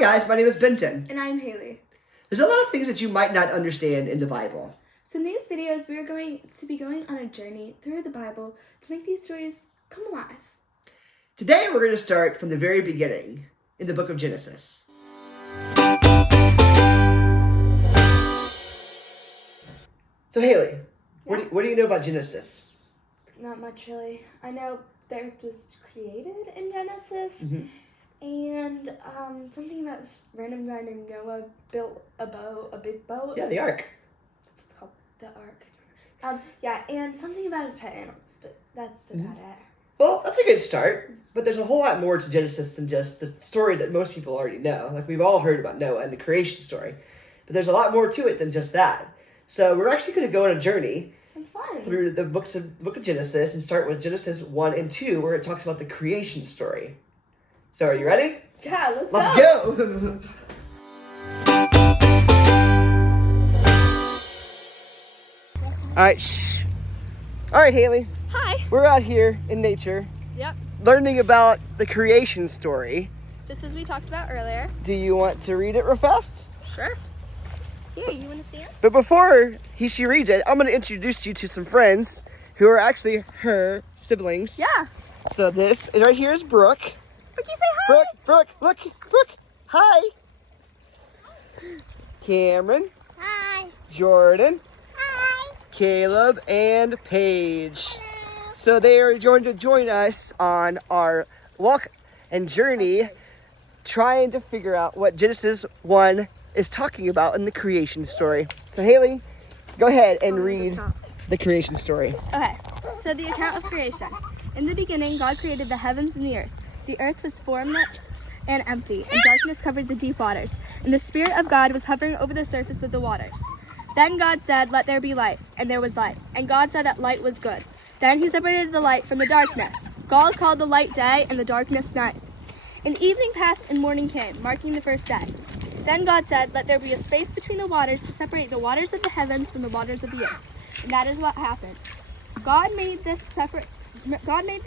guys, my name is Benton. And I'm Hayley. There's a lot of things that you might not understand in the Bible. So in these videos, we are going to be going on a journey through the Bible to make these stories come alive. Today we're going to start from the very beginning in the book of Genesis. So Hayley, what do you know about Genesis? Not much really. I know the earth was created in Genesis. And something about this random guy named Noah built a big boat. Yeah, the ark. That's what it's called, the ark. And something about his pet animals, but that's about it. Well, that's a good start, but there's a whole lot more to Genesis than just the story that most people already know. Like, we've all heard about Noah and the creation story, but there's a lot more to it than just that. So we're actually going to go on a journey through the book of Genesis and start with Genesis 1 and 2, where it talks about the creation story. So are you ready? Yeah, let's go. All right, Hayley. Hi. We're out here in nature. Yep. Learning about the creation story. Just as we talked about earlier. Do you want to read it real fast? Sure. Here, you want to see it? But before she reads it, I'm going to introduce you to some friends who are actually her siblings. Yeah. So this right here is Brooke. Brookie, say hi. Brooke, look, Brooke, hi. Cameron. Hi. Jordan. Hi. Caleb and Paige. Hello. So they are going to join us on our walk and journey trying to figure out what Genesis 1 is talking about in the creation story. So Hayley, go ahead and read the creation story. Okay, so the account of creation. In the beginning, God created the heavens and the earth. The earth was formless and empty, and darkness covered the deep waters. And the Spirit of God was hovering over the surface of the waters. Then God said, "Let there be light," and there was light. And God said that light was good. Then he separated the light from the darkness. God called the light day, and the darkness night. And evening passed, and morning came, marking the first day. Then God said, "Let there be a space between the waters to separate the waters of the heavens from the waters of the earth." And that is what happened. God made this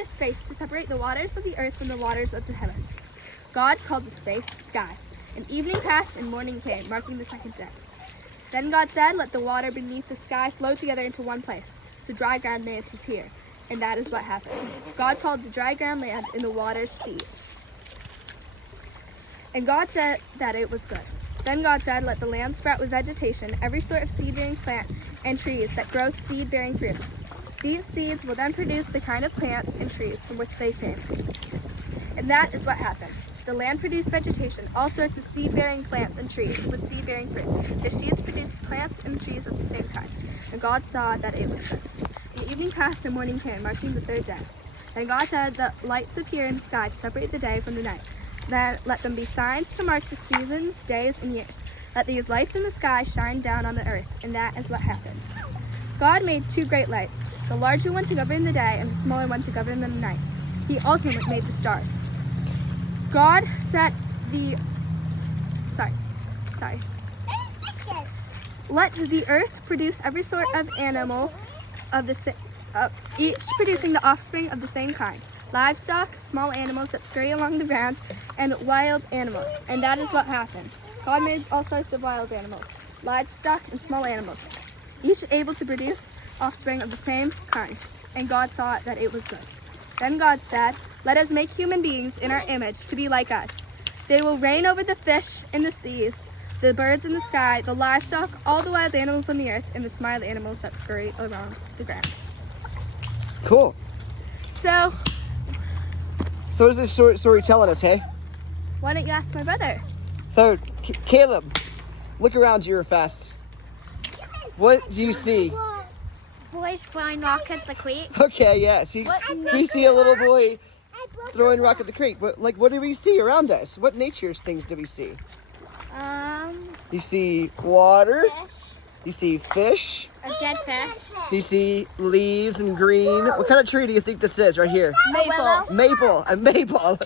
space to separate the waters of the earth from the waters of the heavens. God called the space sky. And evening passed and morning came, marking the second day. Then God said, "Let the water beneath the sky flow together into one place, so dry ground may appear." And that is what happened. God called the dry ground land and the waters seas. And God said that it was good. Then God said, "Let the land sprout with vegetation, every sort of seed-bearing plant and trees that grow seed-bearing fruit. These seeds will then produce the kind of plants and trees from which they came." And that is what happens. The land produced vegetation, all sorts of seed-bearing plants and trees with seed-bearing fruit. Their seeds produced plants and trees of the same kind. And God saw that it was good. And evening passed and morning came, marking the third day. And God said, "Let lights appear in the sky to separate the day from the night. Then let them be signs to mark the seasons, days, and years. Let these lights in the sky shine down on the earth." And that is what happens. God made two great lights, the larger one to govern the day and the smaller one to govern the night. He also made the stars. God set the... Let the earth produce every sort of animal of each producing the offspring of the same kind. Livestock, small animals that scurry along the ground, and wild animals. And that is what happened. God made all sorts of wild animals, livestock, and small animals, each able to produce offspring of the same kind. And God saw that it was good. Then God said, "Let us make human beings in our image to be like us. They will reign over the fish in the seas, the birds in the sky, the livestock, all the wild animals on the earth, and the small animals that scurry around the ground." Cool. So what is this story telling us, hey? why don't you ask my brother? So, Caleb, look around you real fast. What do you see? Boys throwing rocks at the creek. Okay, yeah. See, we see a little boy throwing rock at the creek. But what do we see around us? What nature's things do we see? You see water. Fish. You see fish. A dead fish. You see leaves and green. What kind of tree do you think this is right here? Maple. A maple.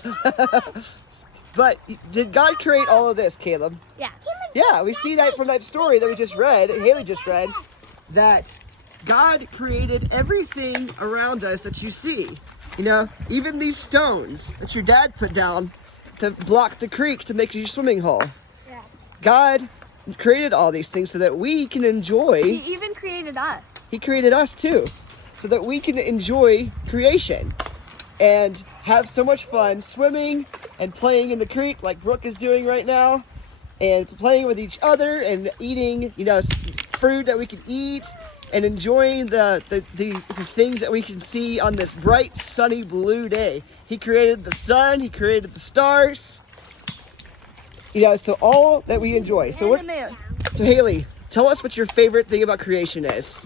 But did God create all of this, Caleb? Yeah. Yeah, we see that from that story that we just read, Hayley just read, that God created everything around us that you see. You know, even these stones that your dad put down to block the creek to make your swimming hole. Yeah. God created all these things so that we can enjoy. He even created us. He created us too, so that we can enjoy creation and have so much fun swimming and playing in the creek like Brooke is doing right now, and playing with each other and eating, fruit that we can eat, and enjoying the things that we can see on this bright, sunny, blue day. He created the sun, he created the stars, so all that we enjoy. So And the moon. So Hayley, tell us what your favorite thing about creation is.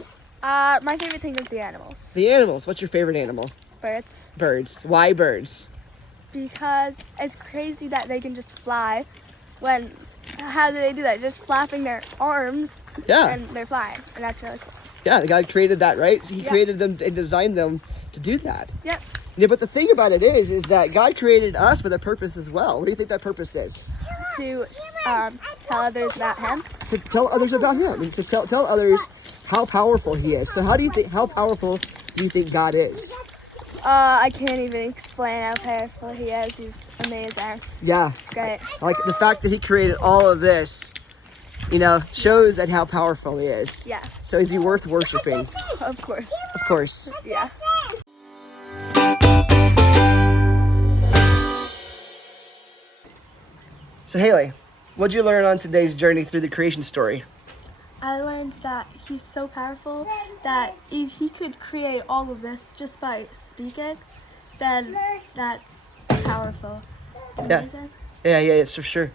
My favorite thing is the animals. The animals. What's your favorite animal? Birds. Birds. Why birds? Because it's crazy that they can just fly. How do they do that? Just flapping their arms. Yeah. And they're flying. And that's really cool. Yeah, God created that, right? He Yeah. created them and designed them to do that. Yep. Yeah, but the thing about it is that God created us with a purpose as well. What do you think that purpose is? To tell others about him. To tell others about Him, and to tell others how powerful He is. So how powerful do you think God is? I can't even explain how powerful he is. He's amazing. Yeah. It's great. Like the fact that He created all of this, shows that how powerful He is. Yeah. So is He worth worshiping? Of course. Of course. Yeah. So Hayley, what'd you learn on today's journey through the creation story? I learned that he's so powerful that if he could create all of this just by speaking, then that's powerful. It's Yeah. amazing. Yeah, for sure.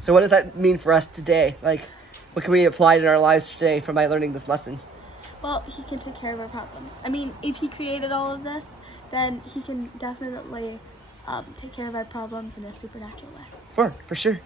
So what does that mean for us today? Like, what can we apply in our lives today from by learning this lesson? Well, he can take care of our problems. I mean, if he created all of this, then he can definitely take care of our problems in a supernatural way. For sure.